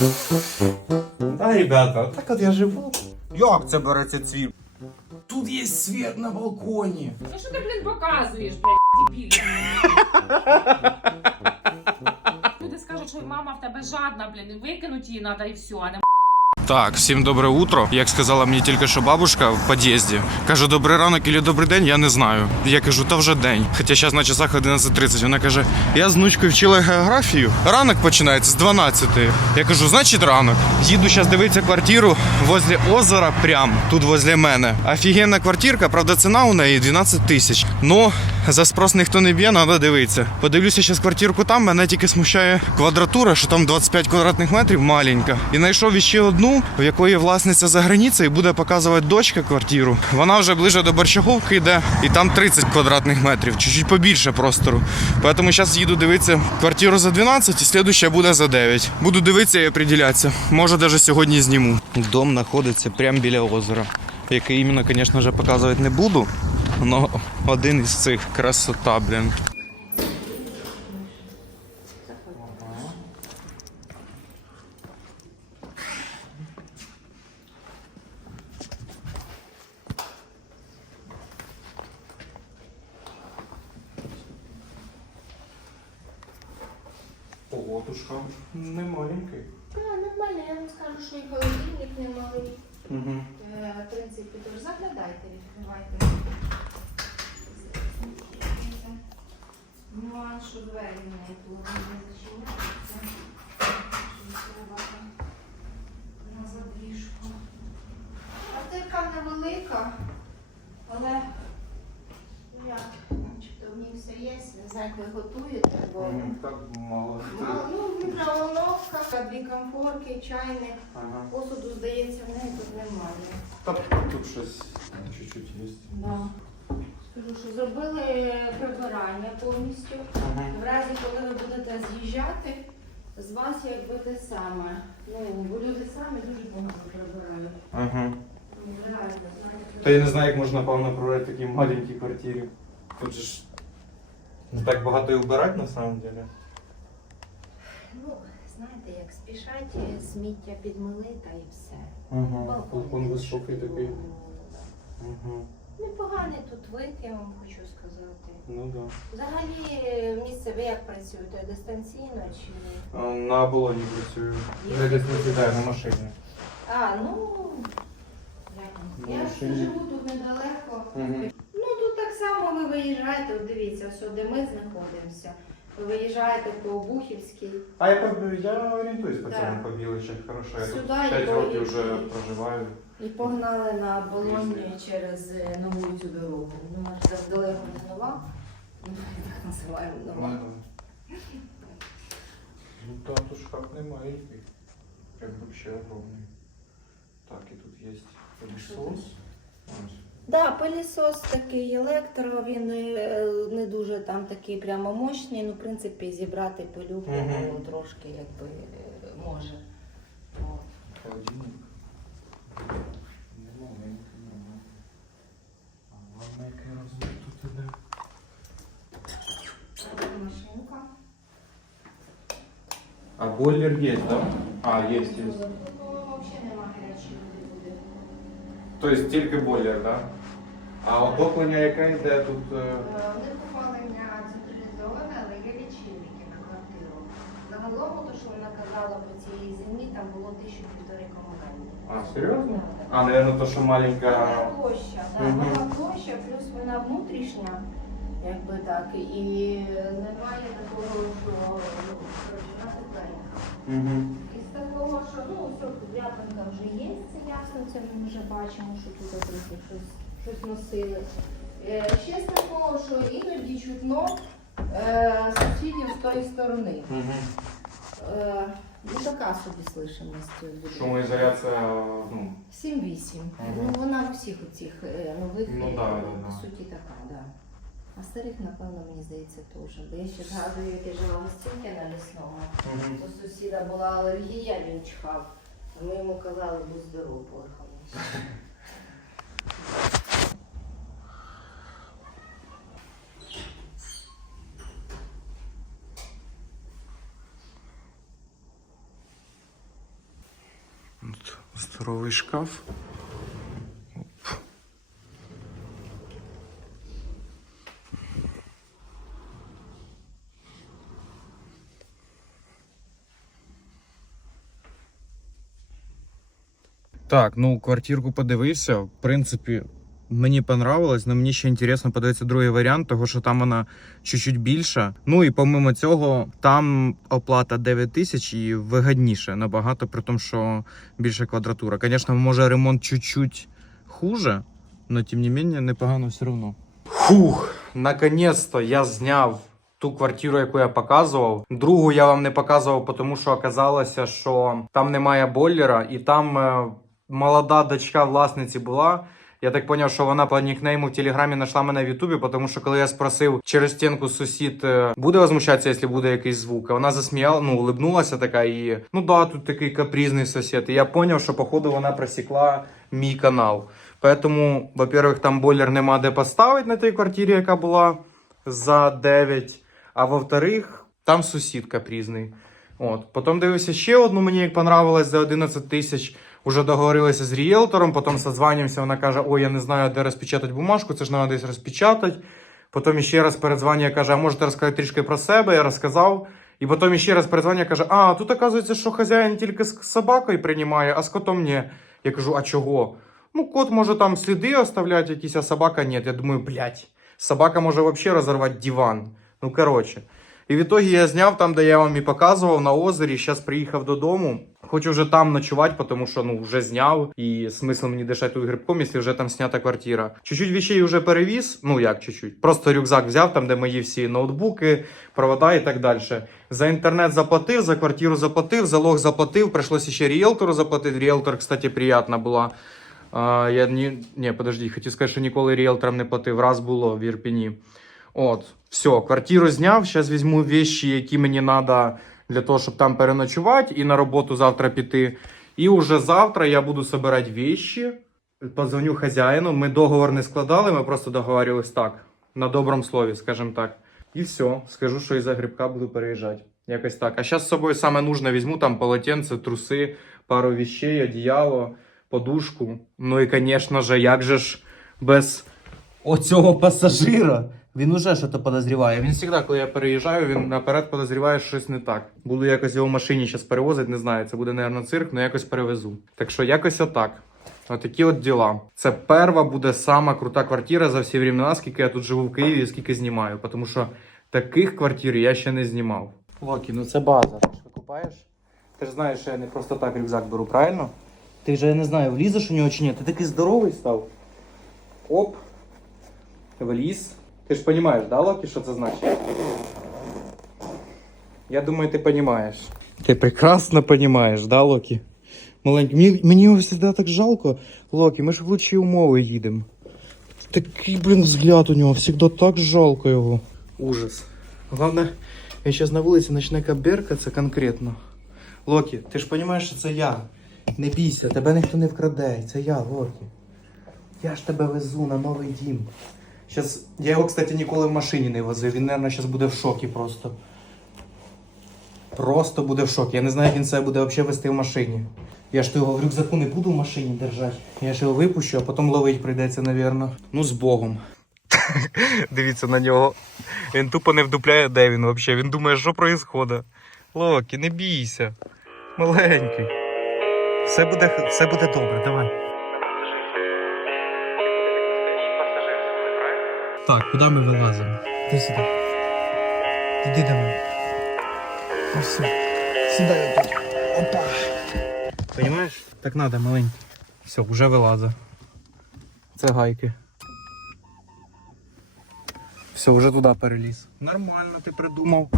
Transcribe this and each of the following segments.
Да, ребята, так от я живу. Як це береться цвіт? Тут є світ на балконі. Ну що ти, блін, показуєш, блядь, дебіль? Люди скажуть, що мама в тебе жадна, блін, викинуть її треба і все, а не Так, всім добре утро. Як сказала мені тільки що бабушка в під'їзді. Каже, добрий ранок і добрий день, я не знаю. Я кажу, та вже день. Хоча зараз на часах 11.30. Вона каже, я з внучкою вчила географію. Ранок починається з 12. Я кажу, значить ранок. Їду зараз дивитися квартиру возле озера, прям тут возле мене. Офігенна квартирка, правда, ціна у неї 12 тисяч. Ну, за спрос ніхто не б'є, треба дивитися. Подивлюся зараз квартирку там, мене тільки смущає квадратура, що там 25 квадратних метрів маленька. І знайшов ще одну, в якої власниця за границею буде показувати дочка квартиру. Вона вже ближе до Борщаговки йде, і там 30 квадратних метрів, чуть-чуть побільше простору. Тому зараз їду дивитися квартиру за 12, і слідуща буде за 9. Буду дивитися і определятися. Може, навіть сьогодні зніму. Дом знаходиться прямо біля озера, який іменно, звісно показувати не буду. Но один із цих красота, блін. Погодушка не маленький. Так, нормально, я вам скажу, що і холодильник немалий. Угу. Е, В принципі, тож заглядайте, відкривайте. Нюанс, що двері не плавно зачиняються. На задвіжку. Квартирка невелика, але ну як, ній все є, не знаю, як ви готуєте, бо Так мало. Мало, ну, мікроволновка, дві комфорки, чайник. Ага. Посуду, здається, в неї тут немає. Та тут щось чуть-чуть є. Да. Скажу, що зробили прибирання повністю. Ага. В разі, коли ви будете з'їжджати, з вас якби те саме. Ну, бо люди самі дуже багато прибирають. Ага. Ну, реально, знаєте. Та я не знаю, як можна повно прожити в такій маленькій квартирі. Тут же ж не так багато і вбирати на самом деле. Ну, знаєте, як спішать, сміття підмили та і все. Ага. Балкон Балкон високий такий. Ага. Непоганий тут вид, я вам хочу сказати. Ну да. Взагалі місце ви як працюєте? Дистанційно чи А, На оболоні працюю. Я десь не сідаю на машині. А, ну як вам? Ну, я ще ж ні. живу тут недалеко. Угу. Ну само ви виїжджаєте, от дивіться, все, де ми знаходимося. Ви виїжджаєте по Обухівській. А я, по- я орієнтуюсь по Так. цьому по Біличах, хорошо. Я тут Сюди 5 і років по- вже проживаю. І погнали на Болоні через е, нову цю дорогу. Ну, вона ж так далеко не нова. Ну, ми так називаємо нова. Ну да, тут шкаф не маленький. Прям вообще огромный. Так, и тут есть пылесос. Ось. Да, пилісос такий електро, він е, не дуже там такий прямо мощний, ну, в принципі, зібрати пилюку Мгм. ну, трошки якби е, може. От. Холодильник. Не маленький, нормально. А ладно, який розмір тут іде. Машинка. А бойлер есть, да? А, есть, Ну, есть. взагалі нема гарячої води буде. То есть тільки бойлер, да? А отоплення яке йде тут? е, Е, В них опалення централізоване, але є лічильники на квартиру. Загалом, то, що вона казала по цій зимі, там було тисячу півтори комунальні. А, серйозно? А, наверное, то, що маленька. Вона площа, да, Мгм. вона площа, плюс вона внутрішня, якби так, і немає такого, що ну, коротше, вона тепленька. Такого, що ну, все, в'япинка вже є, це ясно, це ми вже бачимо, що тут трохи щось, щось носили. Е, ще з такого, що іноді чутно е, сусідів з тої сторони. Угу. Е, ну така собі слышимость. буде. Шумоізоляція, ну, 7-8. Ага. Ну, вона в усіх цих е, нових, Ну, е, да, да, по да. суті, така, да. А старих, напевно, мені здається, теж. Бо я ще згадую, як я жила в стінки на лісному. Мгм. У сусіда була алергія, він чхав. А ми йому казали, будь здоров, порхав. Здоровий шкаф. Так, ну квартирку подивився. В принципі, мені понравилось, але мені ще інтересно подивитися другий варіант, того що там вона чуть-чуть більша. Ну і помимо цього, там оплата 9 тисяч і вигідніше набагато, при тому, що більше квадратура. Звісно, може ремонт чуть-чуть хуже, але тим не менше непогано все одно. Фух, наконець-то я зняв ту квартиру, яку я показував. Другу я вам не показував, тому що оказалося, що там немає бойлера, і там е, молода дочка власниці була. Я так зрозумів, що вона по нікнейму в Телеграмі знайшла мене в Ютубі, тому що коли я спросив через стінку сусід, е, буде возмущатися, якщо буде якийсь звук, а вона засміяла, ну, улибнулася така і ну да, тут такий капризний сусід. І я зрозумів, що походу вона просікла мій канал. Поэтому, во-первых, там бойлер нема де поставити на тій квартирі, яка була за 9. А во-вторых, там сусід капризний. От. Потім дивився ще одну, мені як понравилось за 11 тисяч. Уже договорилися з ріелтором, потім созванюємося, вона каже: Ой, я не знаю, де розпечатати бумажку, це ж треба десь розпечатати. Потім ще раз передзвонює, каже, а можете розказати трішки про себе? Я розказав. І потім ще раз передзвонює, каже, а тут оказується, що хазяїн тільки з собакою приймає, а з котом ні. Я кажу, а чого? Ну, кот може там сліди оставляти якісь, а собака ні. Я думаю, блядь, собака може взагалі розірвати диван. Ну, коротше. І в ітогі я зняв там, де я вам і показував на озері. Зараз приїхав додому. Хочу вже там ночувати, тому що ну вже зняв. І смисл мені дишати тут грибком, якщо вже там снята квартира. Чуть-чуть вещей вже перевіз. Ну як чуть-чуть. Просто рюкзак взяв, там, де мої всі ноутбуки, провода і так далі. За інтернет заплатив, за квартиру заплатив, залог заплатив. Прийшлося ще ріелтору заплатити. Ріелтор, кстати, приятна була. А, я ні, ні, подожди, хотів сказати, що ніколи ріелторам не платив. Раз було в Ірпіні. От, все, квартиру зняв. Зараз візьму вещи, які мені треба для того, щоб там переночувати і на роботу завтра піти. І уже завтра я буду збирати вещи. Позвоню хазяїну. Ми договор не складали, ми просто договорились так. На доброму слові, скажімо так. І все, скажу, що із-за грибка буду переїжджати. Якось так. А зараз з собою саме нужне візьму там полотенце, труси, пару вещей, одіяло, подушку. Ну і, звісно же, як же ж без оцього пасажира. Він уже щось подозріває. Він завжди, коли я переїжджаю, він наперед подозріває, що щось не так. Буду якось його в машині зараз перевозити, не знаю. Це буде, мабуть, цирк, але якось перевезу. Так що якось отак. Отакі от діла. Це перша буде сама крута квартира за всі времена, скільки я тут живу в Києві, і скільки знімаю. Тому що таких квартир я ще не знімав. Локі, ну це база. Ти ж викупаєш? Ти ж знаєш, що я не просто так рюкзак беру, правильно? Ти вже я не знаю, влізеш у нього чи ні. Ти такий здоровий став. Оп. Вліз. Ти ж розумієш, да, Локі, що це значить? Я думаю, ти розумієш. Ти прекрасно розумієш, да, Локі? Маленький. Мені, мені його завжди так жалко. Локі, ми ж в лучші умови їдемо. Такий, блін, взгляд у нього, завжди так жалко його. Ужас. Головне, я зараз на вулиці почне каберкатися конкретно. Локі, ти ж розумієш, що це я. Не бійся, тебе ніхто не вкраде. Це я, Локі. Я ж тебе везу на новий дім. Щас... Я його, кстати, ніколи в машині не возив. Він, мабуть, зараз буде в шокі просто. Просто буде в шокі. Я не знаю, як він себе буде взагалі вести в машині. Я ж то його в рюкзаку не буду в машині держати. Я ж його випущу, а потім ловить прийдеться, напевно. Ну, з Богом. Дивіться на нього. Він тупо не вдупляє, де він взагалі. Він думає, що відбувається. Локі, не бійся. Маленький. Все буде, все буде добре, давай. Так, куди ми вилазимо? Ти сюди. Іди до мене. Ну все. Сідай отут. Опа. Понимаєш? Так надо, маленький. Все, вже вилазить. Це гайки. Все, вже туди переліз. Нормально ти придумав.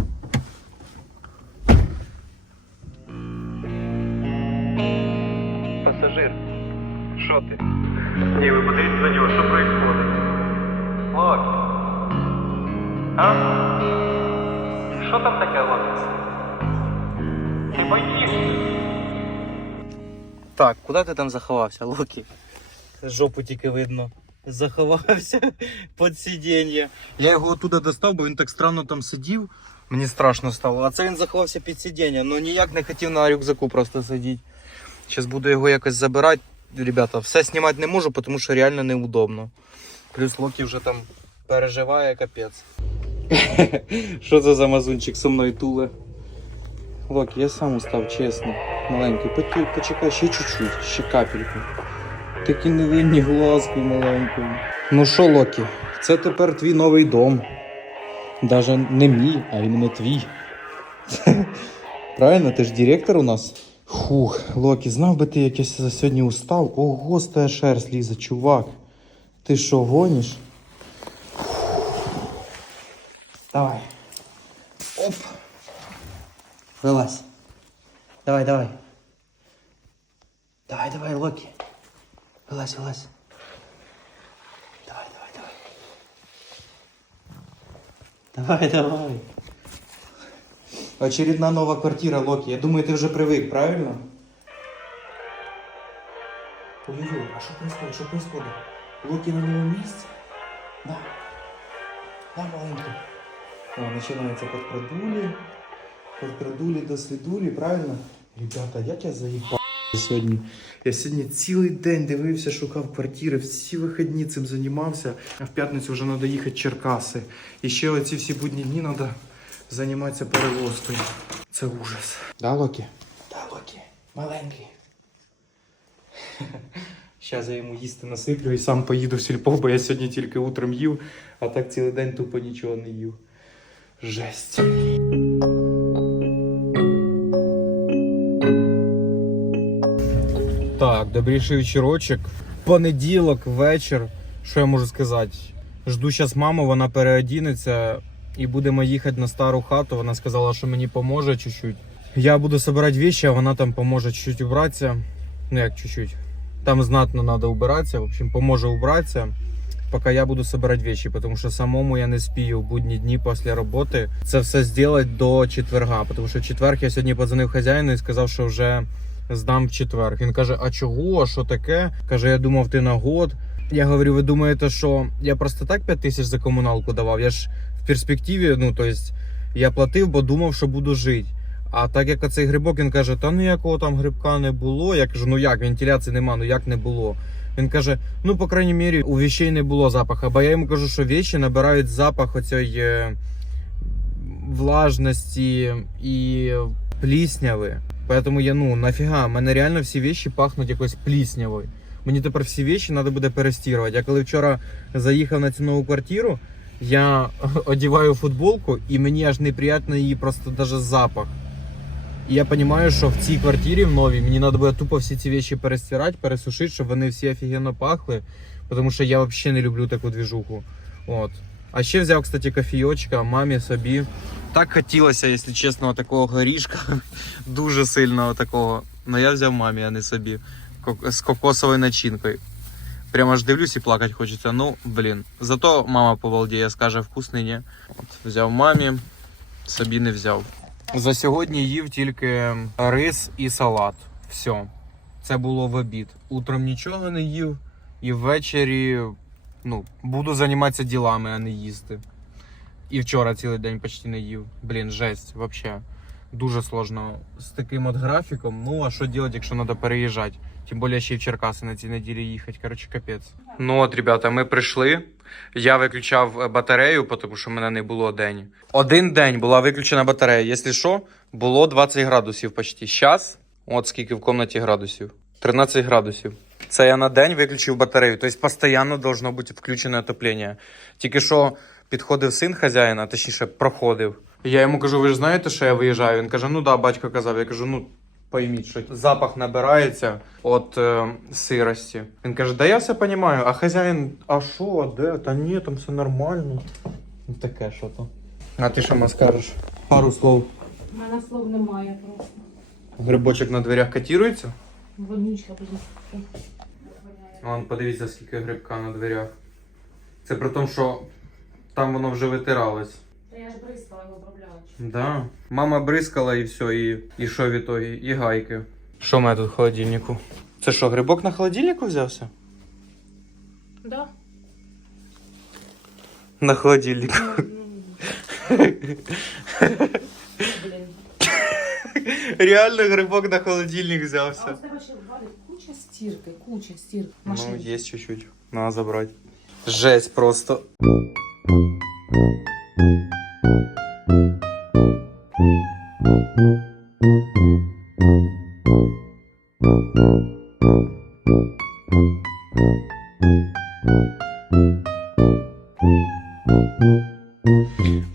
Пасажир. Що ти? Ні, ви подивіться на нього, що происходит? Локі. А? Що там таке, Локі? Ти боїшся? Так, куди ти там заховався, Локі? Жопу тільки видно. Заховався під сидіння. Я його оттуда достав, бо він так странно там сидів. Мені страшно стало. А це він заховався під сидіння, ну ніяк не хотів на рюкзаку просто сидіти. Зараз буду його якось забирати. Ребята, все знімати не можу, тому що реально неудобно. Плюс Локі вже там переживає капець. Що це за мазунчик со мною туле? Локі, я сам устав, чесно. Маленький, почекай ще чуть-чуть, ще капельку. Такі невинні глазки маленькі. Ну що, Локі, це тепер твій новий дом. Даже не мій, а іменно твій. Правильно, ти ж директор у нас? Хух, Локі, знав би ти, як я за сьогодні устав. Ого, стає шерсть лізе, чувак. Ти що, гониш? Давай. Оп. Вилазь. Давай, давай. Давай, давай, Локі. Вилазь, вилазь. Давай, давай, давай. Давай, давай. Очередна нова квартира, Локи. Я думаю, ты уже привык, правильно? Ой-ой-ой, а что происходит? Что происходит? Локи на новом месте? Да. Да, маленький. О, начинается подкрадули. Подкрадули до слідулі, правильно? Ребята, я заїбав сьогодні. Я сьогодні цілий день дивився, шукав квартири, всі вихідні цим займався. А в п'ятницю вже треба їхати в Черкаси. І ще оці всі будні дні треба займатися перевозкою. Це ужас. Да, Локі? Да, Локі. Маленький. Зараз я йому їсти насиплю і сам поїду в сільпо, бо я сьогодні тільки утром їв, а так цілий день тупо нічого не їв. Жесть. Так, добріший вечірочок. Понеділок, вечір. Що я можу сказати? Жду зараз маму, вона переодінеться і будемо їхати на стару хату. Вона сказала, що мені поможе чуть-чуть. Я буду збирати вещи, а вона там поможе чуть-чуть убратися. Ну як чуть-чуть. Там знатно треба убиратися. В общем, поможе убратися. Поки я буду собирати вещи, тому що самому я не спію в будні дні після роботи це все зробити до четверга. Тому що в четверг я сьогодні подзвонив хазяїну і сказав, що вже здам в четверг. Він каже: А чого? Що таке? Каже, я думав, ти на год. Я говорю, ви думаєте, що я просто так 5 тисяч за комуналку давав? Я ж в перспективі, ну то есть, я платив, бо думав, що буду жити. А так як оцей грибок, він каже, та ніякого там грибка не було. Я кажу, ну як, вентиляції нема, ну як не було. Він каже: ну, по крайній мірі, у вещей не було запаху. Бо я йому кажу, що вещі набирають запах е, влажності і плісняви. Поэтому я ну нафіга, в мене реально всі вещи пахнуть якось пліснявою. Мені тепер всі вещи треба буде перестірувати. Я коли вчора заїхав на цю нову квартиру, я одягаю футболку і мені аж неприємно її просто даже запах. І я розумію, що в цій квартирі в новій мені треба буде тупо всі ці вещи перестирати, пересушити, щоб вони всі офігенно пахли. Тому що я взагалі не люблю таку двіжуху. От. А ще взяв, кстати, кофійочка мамі собі. Так хотілося, якщо чесно, такого горішка. Дуже сильного такого. Но я взяв мамі, а не собі. З кокосовою начинкою. Прямо аж дивлюсь і плакати хочеться. Ну, блін. Зато мама повалдіє, скаже вкусний, ні. От, взяв мамі, собі не взяв. За сьогодні їв тільки рис і салат. Все. Це було в обід. Утром нічого не їв, і ввечері ну, буду займатися ділами, а не їсти. І вчора цілий день почти не їв. Блін, жесть, взагалі. Дуже сложно з таким от графіком. Ну, а що робити, якщо треба переїжджати? Тим більше ще й в Черкаси на цій неділі їхати. Коротше, капець. Ну от, ребята, ми прийшли. Я виключав е, батарею, тому що в мене не було день. Один день була виключена батарея. Якщо що, було 20 градусів почти. Зараз, от скільки в кімнаті градусів. 13 градусів. Це я на день виключив батарею. Тобто постійно должно бути включене отоплення. Тільки що підходив син хазяїна, точніше, проходив. Я йому кажу, ви ж знаєте, що я виїжджаю? Він каже, ну да, батько казав. Я кажу, ну пойміть, що запах набирається від е, сирості. Він каже, да я все розумію, а хазяїн, а що, де? Та ні, там все нормально. Ну таке що то. А ти що ма скажеш? Пару слов. У мене слов немає просто. Грибочок на дверях котірується? Вонючка буде. Вон, подивіться, скільки грибка на дверях. Це при тому, що там воно вже витиралось. Та я ж бризкала його обробляючи. Да. Мама бризкала і все, і, і що в ітогі? І гайки. Що в мене тут в холодильнику? Це що, грибок на холодильнику взявся? Да. На холодильнику. Ну, ну. Блін. Реально грибок на холодильник А взявся. у тебе ще куча стірки, куча стірки. Ну, есть чуть-чуть. Надо забрать. Жесть просто.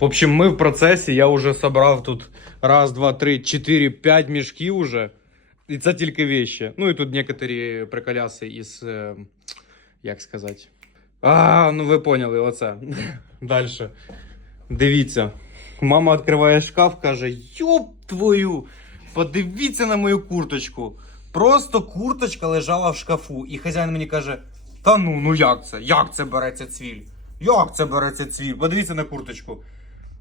В общем, мы в процесі. Я вже собрав тут раз, два, три, чотири, п'ять мішків уже. І це тільки вещи. Ну і тут некоторі приколяси із. е, як сказати. А, ну ви поняли, оце. Далі. Дивіться. Мама відкриває шкаф, каже: Йоп твою! Подивіться на мою курточку. Просто курточка лежала в шкафу. І хазяїн мені каже: Та ну, ну як це? Як це береться цвіль? Як це береться цвіль? Подивіться на курточку.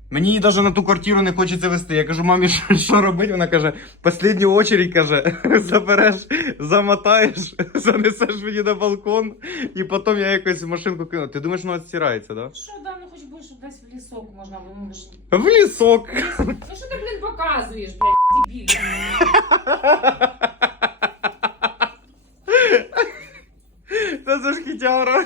Мені її навіть на ту квартиру не хочеться вести. Я кажу, мамі, що, що робити? Вона каже, последню очередь каже, забереш, замотаєш, занесеш мені на балкон, і потім я якось в машинку кину. Ти думаєш, воно відстирається, да? Що, да, ну хоч би, щоб десь в лісок можна ну, В лісок. Ну що ти, блін, показуєш, блядь, дебіль? Це ж хітяра.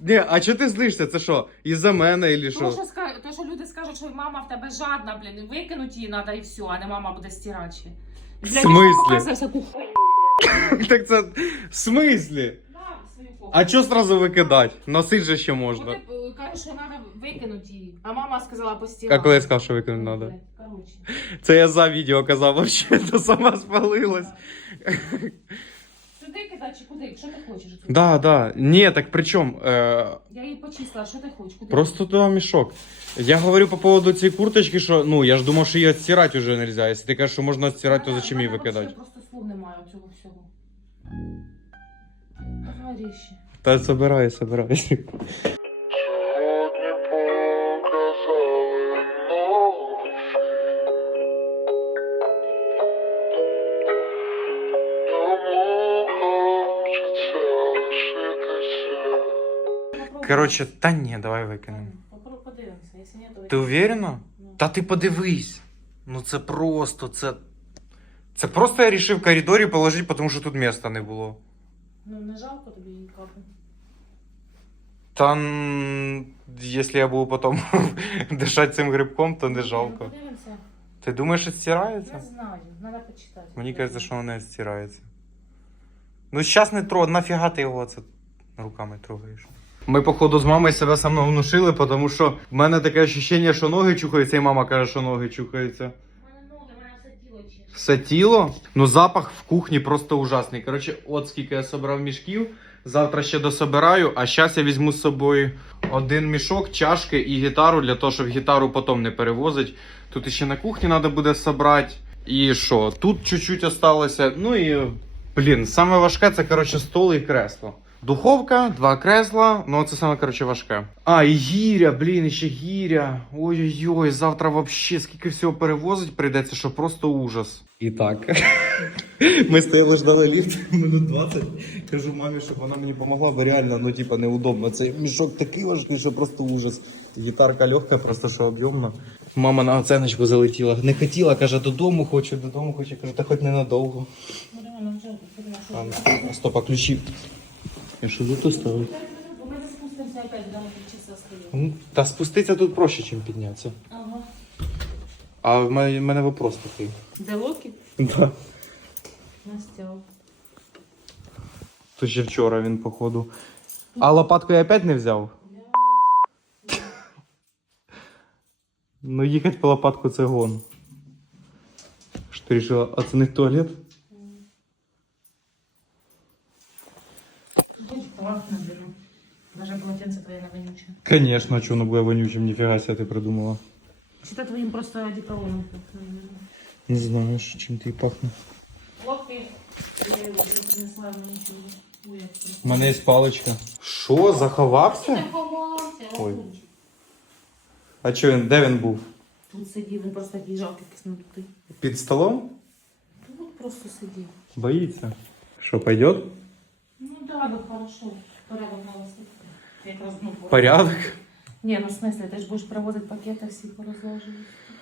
Ні, а чого ти злишся? Це що? Із-за мене і що? що, ска- то, що люди скажуть, що мама в тебе жадна, блін, викинуть її треба і все, а не мама буде стирати. ще. В Блядь, смислі? ти показуєш всяку хуйню. Так це в смислі? Да, свою кухню. А чого зразу викидати? Носить же ще можна. ти е, що треба викинути її, а мама сказала постирати. А коли я сказав, що викинути Ну, треба? блядь. Це я за відео казав, вообще, то сама спалилась. Сюди кидай чи куди? Що ти хочеш? Да, да. Ні, так при чому? Е, Я її почистила, що ти хочеш? Куди? просто туди мішок. Я говорю по поводу цієї курточки, що ну я ж думав, що її відстирати вже не можна. Якщо ти кажеш, що можна відстирати, то зачем її викидати? вообще Просто слов немає цього всього. Та собирай, собирай. Коротше, та ні, давай викинемо. Якщо ні, то Ти уверена? Ну. Та ти подивись. Ну це просто, це. Це просто я вирішив в коридорі положити, тому що тут місця не було. Ну не жалко тобі її капу. Та якщо я буду потім дишати цим грибком, то не жалко. Ну, подивимося. Ти думаєш, що стирається? Не знаю, треба почитати. Мені кажеться, що воно не стирається. Ну, зараз не трогай, нафіга ти його це руками трогаєш. Ми, походу, з мамою себе сам внушили, тому що в мене таке відчуття, що ноги чухаються, і мама каже, що ноги чухаються. У мене ноги, в мене. Все тіло, ну запах в кухні просто ужасний. Коротше, от скільки я собрав мішків. Завтра ще дособираю, а зараз я візьму з собою один мішок, чашки і гітару для того, щоб гітару потім не перевозити. Тут ще на кухні треба буде собрати. І що? Тут чуть-чуть осталося. Ну і блін, саме важке це коротше стол і кресло. Духовка, два кресла, ну це саме коротше важке. А, і гіря, блін, і ще гіря. Ой-ой-ой, завтра вообще скільки всього перевозить прийдеться, що просто ужас. І так. Ми стояли, ждали ліфт минут 20. Кажу мамі, щоб вона мені допомогла, бо реально, ну типа, неудобно. Цей мішок такий важкий, що просто ужас. Гітарка легка, просто що об'ємна. Мама на оценочку залетіла. Не хотіла, каже, додому хочу, додому хочу. Кажу, та хоч ненадовго. Ну реально, Я що тут оставив? Бо ми спустимося опять, де ми тут часа стоїмо. Ну, Та спуститися тут проще, ніж піднятися. Ага. А в мене, в мене вопрос такий. Де локі? Да. Настяв. То ще вчора він, походу. А лопатку я опять не взяв? Ну, їхати по лопатку це гон. Що ти вирішила оцінити туалет? Хоч пахне, блін. Даже полотенце твоє не вонюче. Конечно, а чого воно буде вонючим, ніфіга себе ти придумала. Чи твоїм просто одеколоном? Не знаю, що чим ти пахне. Я його принесла мені. У мене є паличка. Що, заховався? Ой. А чого він? Де він був? Тут сидів, він просто такий жалкий, якийсь надутий. Під столом? Тут просто сидів. Боїться. Що, пойдет? Ну да, да, хорошо. Порядок навести. Якраз, ну, Порядок? Не, ну в смысле, ты же будешь провозить пакеты всі порозложувати.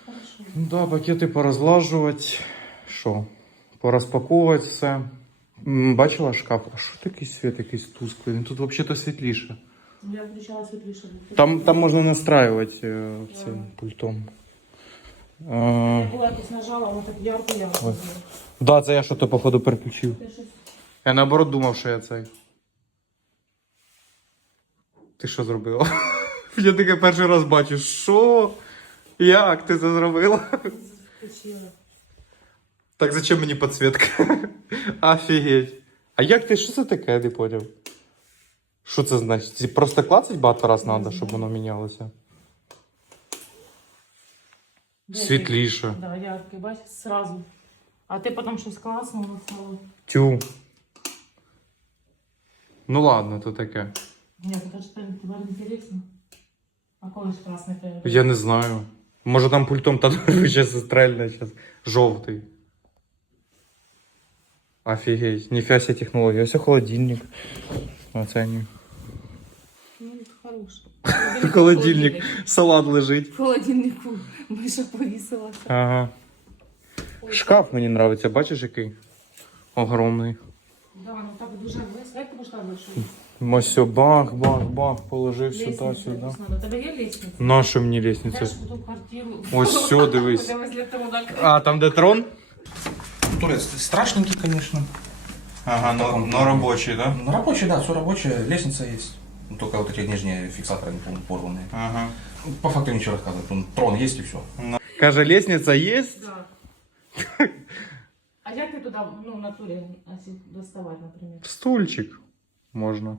Хорошо. Ну да, пакети порозлажувати. Що? Порозпаковувати все. М, Бачила шкаф? А що такий світ якийсь тусклий? Ну, Тут взагалі світліше. Я включала світліше. Там, там можна настраювати е, цим пультом. Е, Я була якось нажала, воно так ярко ярко. Ой. да, це я що то походу переключив. Ти щось Я наоборот думав, що я цей. Ти що зробила? Я таке перший раз бачу. Що? Як ти це зробила? Так зачем мені підсвітка? Офігеть. А як ти що це таке, я не поняв? Що це значить? Просто клацать багато раз треба, щоб воно мінялося. Світліше. Да, яркий, бачиш, сразу. А ти потім щось класно стало. Тю. Ну ладно, то таке. Ні, інтересно. А коли ж класний ти? Я не знаю. Може там пультом та зараз стрельне зараз. Жовтий. Офігеть. Ніфіга себе технологія. Ось холодильник. Оценю. Ну, хороший. Холодильник. Салат лежить. В холодильнику миша повісилася. Ага. Шкаф мені подобається, бачиш який? Огромний. Да, ну так дуже близько. Як ти будеш там? Ось бах, бах, бах, положив сюди, сюди. У тебе є лестниця? Наша мені Теж лестниця. в ту квартиру. Ось все, дивись. Подивись, для того так. А, там де трон? Турец страшненький, конечно. Ага, но, но робочий, да? Ну, рабочий, да, все рабочее. Лестница есть. Ну, Только вот эти нижние фиксаторы не помню, порванные. Ага. По факту ничего рассказывать. Ну, Трон есть и все. Каже, лестниця є? Да. А як ти туди, ну, в натурі, а ці доставати, наприклад? Стульчик Можна.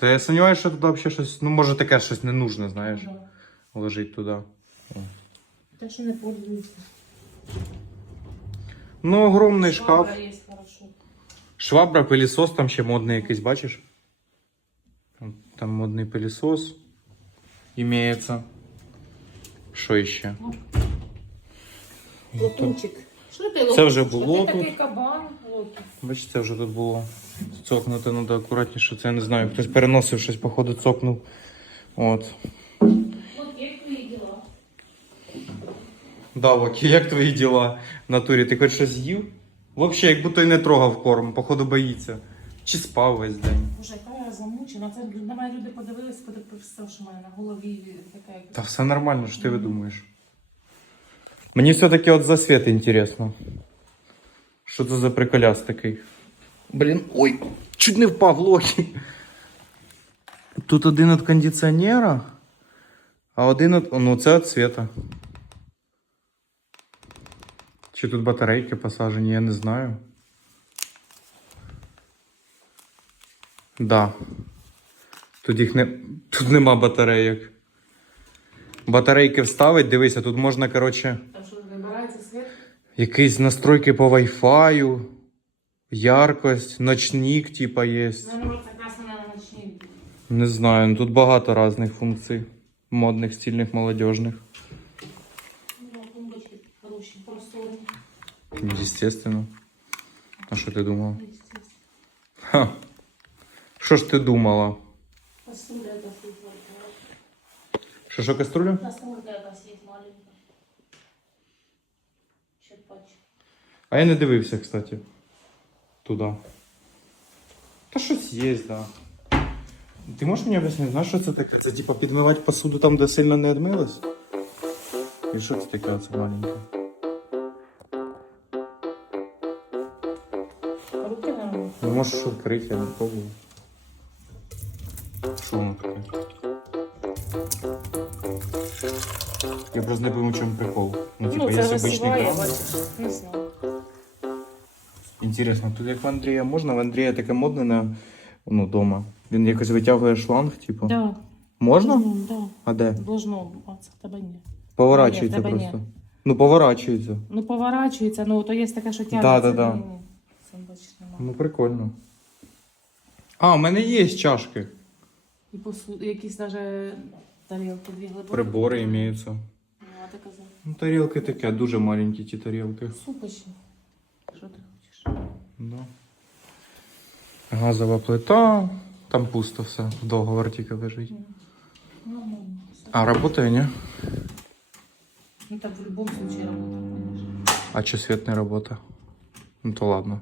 Та я сумніваюся, що туди взагалі щось, ну може таке щось ненужне, знаєш, Да. лежить туди. Те, що не пользуються. Ну, огромний шкаф. Швабра є, хорошо. Швабра, пилісос, там ще модний якийсь, бачиш? Там- Там модний пилісос імеється. Що ще? Лотунчик. Що ти, Це вже було ти тут. такий кабан, Локі? Бачиш, це вже тут було. Цокнути треба акуратніше, це я не знаю. Хтось переносив щось, походу, цокнув. От. От як твої діла? Да, як твої діла в натурі? Ти хоч щось їв? Взагалі, як будто й не трогав корм, походу боїться. Чи спав весь день? Боже, яка я замучена. Це на мене люди подивились, подивилися, що в мене на голові таке. Та все нормально, що ти видумуєш. Мені все-таки от за світ інтересно. Що це за приколяс такий? Блін, ой, чуть не впав лохи. Тут один від кондиціонера, а один від. Ну, це від світа. Чи тут батарейки посажені, я не знаю. Да. Тут їх не. Тут нема батарейок. Батарейки вставить, дивися, тут можна, коротше, Там що вибирається світ? якісь настройки по Wi-Fi, яркость, ночник, типа, є. Ну, може, це якраз не на. Не знаю, ну тут багато різних функцій. Модних, стильних, молодіжних. Ну, тумбочки хороші, просторні. Естественно. А що ти думала? естественно. Ха. Що ж ти думала? Кастрюля якась є. Що що каструля? Кастрюлька якась є маленька. Ще. А я не дивився, кстати. Туди. Та щось є, да. Ти можеш мені об'яснити, знаєш, що це таке? Це типа підмивати посуду там, де сильно не відмилось? І що це таке оце маленьке? Ну можеш відкрити, я не пробував. Що воно таке? Я просто не пойму, в чому прикол. Ну, типа, Ну, є це обичний висіває, кран. бачиш. Не знаю. Інтересно, тут як в Андрія можна? В Андрія таке модне на ну, дома. Він якось витягує шланг, типу. Да. Можна? Ну, да. А де? Должно, а це в тебе ні. Поворачується Ні, в тебе просто. Ну, поворачується. Ну, поворачується, ну, то є таке, що тягнеться. да, да. Ні, ні. Це, бачиш, нема. Ну, прикольно. А, у мене є чашки. І посуд, якісь даже тарілки дві глибокі. Прибори імеються. Ну, а ти казав. Ну, тарілки таке, дуже маленькі ті тарілки. Супочні. Ти? Да. Газова плита. Там пусто все. Договор тільки лежить. Ну, ну. А, работає, ні? Ну, в будь-якому случае робота, конечно. А чи світ не робота? Ну то ладно.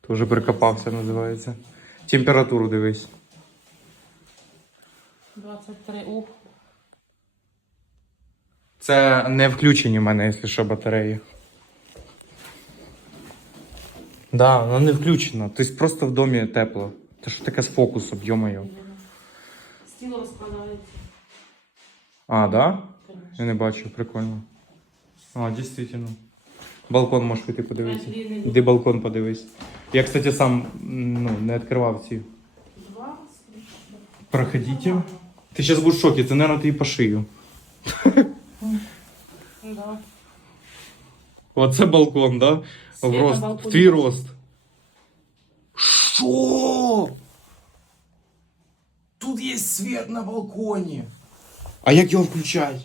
То вже прикопався, називається. Температуру дивись. 23. Ух. Це не включені в мене, якщо що, батареї. Да, вона не включена. Тобто просто в домі тепло. Та що таке з фокусом, йомаю. Стіл розкладається. А, да? Я не бачу, прикольно. А, дійсно. Балкон можеш піти подивитися. Іди балкон подивись. Я, кстати, сам ну, не відкривав ці. Два. Проходите. Ти зараз будеш в шокі, це, мабуть, ти по шию. Да. Оце балкон, да? В, Света рост, балкон. в твій рост. Що? Тут є світ на балконі. А як його включати?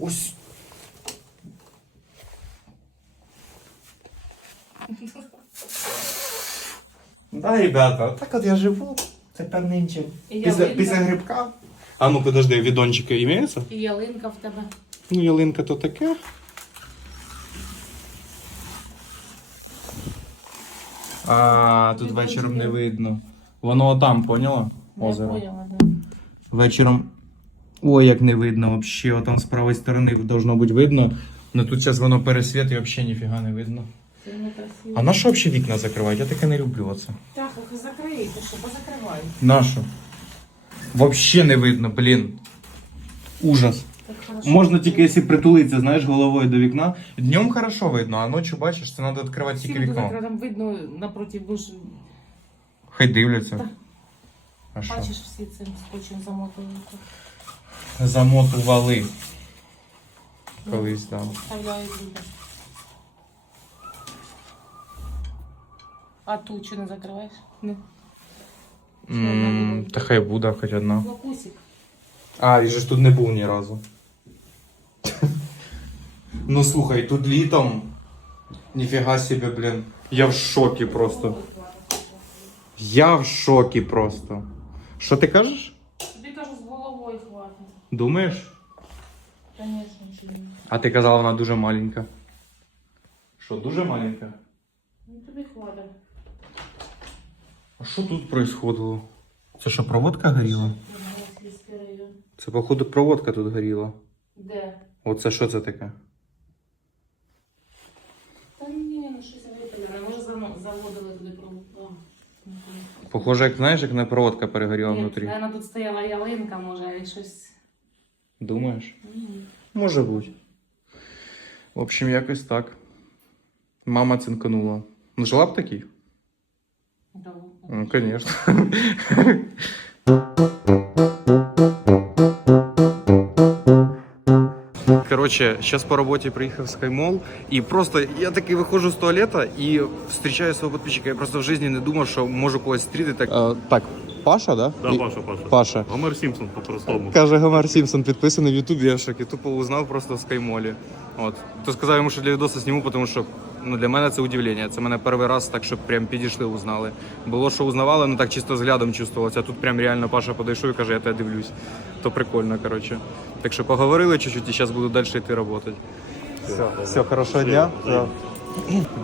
Ось. Да, ребята, так от я живу. Тепер нинче. І Після, ялинка. після грибка. А ну подожди, відончики імеються? І ялинка в тебе. Ну, ялинка то таке. А, тут вечором не видно. Воно там, поняла? Озеро. Вечором. Ой, як не видно взагалі. Отам з правої сторони должно бути видно. Ну тут зараз воно пересвіт і взагалі ніфіга не видно. А на що взагалі вікна закривати? Я таке не люблю оце. Так, закрий, ти що, позакривай. На що? Взагалі не видно, блін. Ужас. Можна тільки якщо притулитися, знаєш, головою до вікна. Днем хорошо видно, а ночі бачиш, це треба відкривати Всі тільки вікно. там видно напроти будеш, Хай дивляться. А що? бачиш всі цим скотчем. Замотували. Колись, так. Да. Вставляють люди. А ту що не закриваєш? Не. М, Та хай буде хоч одна. Лакусик. А, він же ж тут не був ні разу. Ну слухай, тут літом. Ніфіга собі, блін. Я в шокі просто. Я в шокі просто. Що ти кажеш? Тобі кажу, з головою хватить. Думаєш? Звісно, чи ні. А ти казала, вона дуже маленька. Що, дуже маленька? Ну тобі хватить. А що тут происходило? Це що, проводка горіла? Це, походу, проводка тут горіла. Де? Оце що це таке? Та ні, ну щось випалене. Може зам- заводили туди проводку. Похоже, як знаєш, як не проводка перегоріла внутрі. Наверно, тут стояла ялинка, може, і щось. Думаєш? М. Може бути. В общем, якось так. Мама цинканула. Ну, жила б такий? Да, Ну, звісно. Короче, сейчас по работе приехал в SkyMall, и просто я таки виходжу з туалета і встречаю свого підписчика. Я просто в житті не думав, що можу когось зустріти. Так, так Паша, да? Да, Паша, Паша. Паша. Гомер Сімпсон по-простому. Каже Гомер Сімпсон, підписаний в Ютубі, я в шокі. Тупо узнав просто в SkyMall. От. То сказав йому, що для відоса зніму, тому що ну, для мене це удивлення. Це мене перший раз так, щоб прям підійшли, узнали. Було, що узнавали, ну так чисто взглядом чувствувалося. А тут прям реально Паша подійшов і каже, я тебе дивлюсь. То прикольно, коротше. Так що поговорили чуть-чуть і зараз буду далі йти працювати. Все, все, хорошого дня.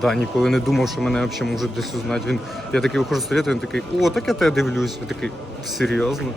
Да, ніколи не думав, що мене взагалі можуть десь узнати. Він, я такий виходжу з туалету, він такий, о, так я тебе дивлюсь. Я такий, серйозно?